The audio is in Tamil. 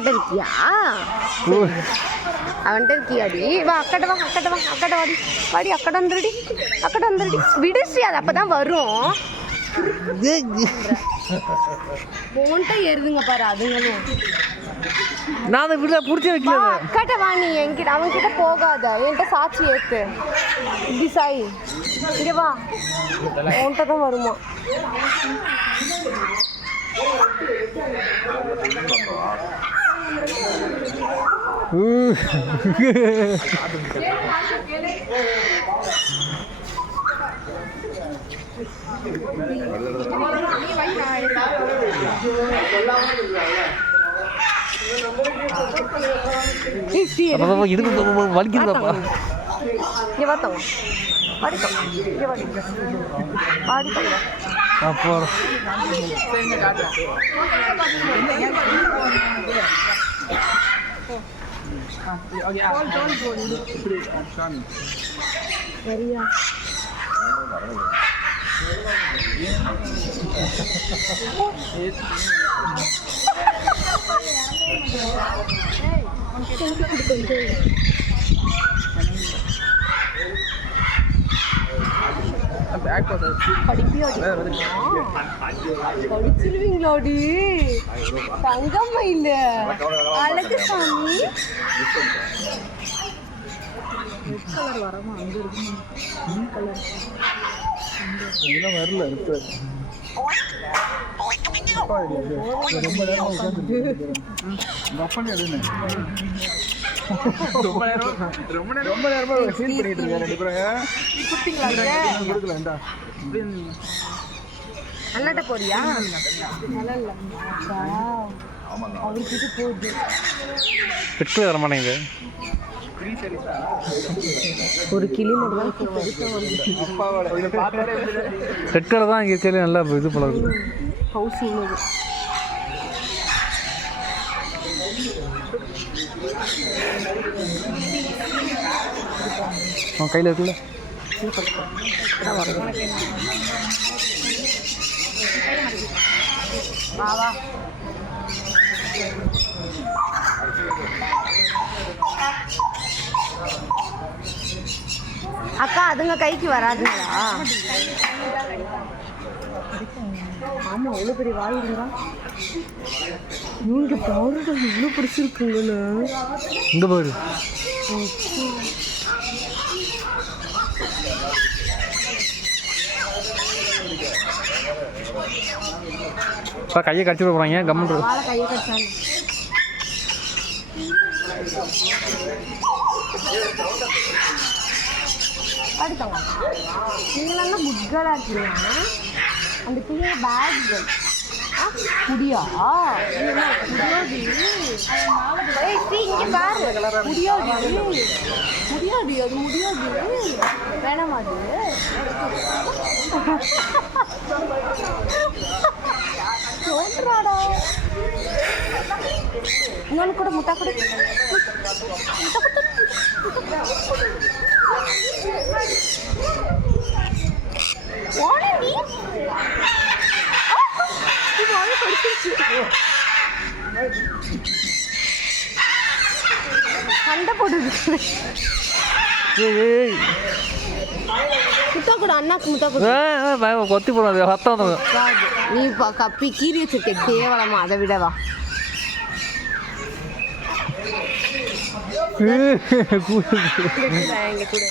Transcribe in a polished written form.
அவன்கிட்ட இருக்கியா? அவன்கிட்ட இருக்கியாடி? வா அக்கட்ட வா, அக்கட்ட வா, அக்கட்ட வாடி, வாடி அக்கட்ட வந்துடுடி, அக்கட்ட வந்துடுடி. விடுச்சி, அது அப்பதான் வரும். போன்ட்ட ஏறுதுங்க பாரு அதுங்களும். நான் அதை விட பிடிச்சி வைக்கல. அக்கட்ட வா, நீ என்கிட்ட அவன்கிட்ட போகாத, என்கிட்ட சாட்சி ஏத்து. இப்படி சாய், இங்க வா, போன்ட்ட தான் வருமா. வலிக்குதுப்பா. அப்போ படிச்சிருவீங்களாடி தங்கம்மா இல்ல அழகு சாமி. வரமா அங்க இருக்கு வரல இருக்கு. ரொம்ப நேரமா ஃபீல் பண்ணிட்டு இருக்காரு. அண்ணாட்ட போறியா? அவருக்கு போகுது பெட்ரோல் வர மாட்டேங்குது. ஒரு கிளி மட்டும் ரெட் கலர் தான் இங்கே நல்லா இது போல இருக்கு. ஹவுசிங் கையில் இருக்குல்ல. அக்கா அதுங்க கைக்கு வராதுங்களா? ஆமா, எவ்வளோ பெரிய வாய் இருந்தா இவங்க பவுடர் இவ்வளோ பிடிச்சிருக்குங்கன்னு. இந்த பாரு இப்போ கையை கடிச்சிட போகிறாங்க. கம்முன்னு கையை கடிச்சாங்க. அடுத்தவங்க நீங்களெல்லாம் குட்களாக இருக்கீங்க. அந்த பிள்ளைங்க பேக் முடியா முடியாது முடியாது அது முடியாது வேணாமா? அது சொல்றாடா. இன்னொன்று கூட முட்டா கூட சண்டை போடுது. முட்டா கூட அண்ணாக்கு முட்டா கூட கொத்தி போடாது ரத்தம். நீ கப்பி கீரி வச்சிருக்க கேவலமா. அதை விடவா எங்க கூட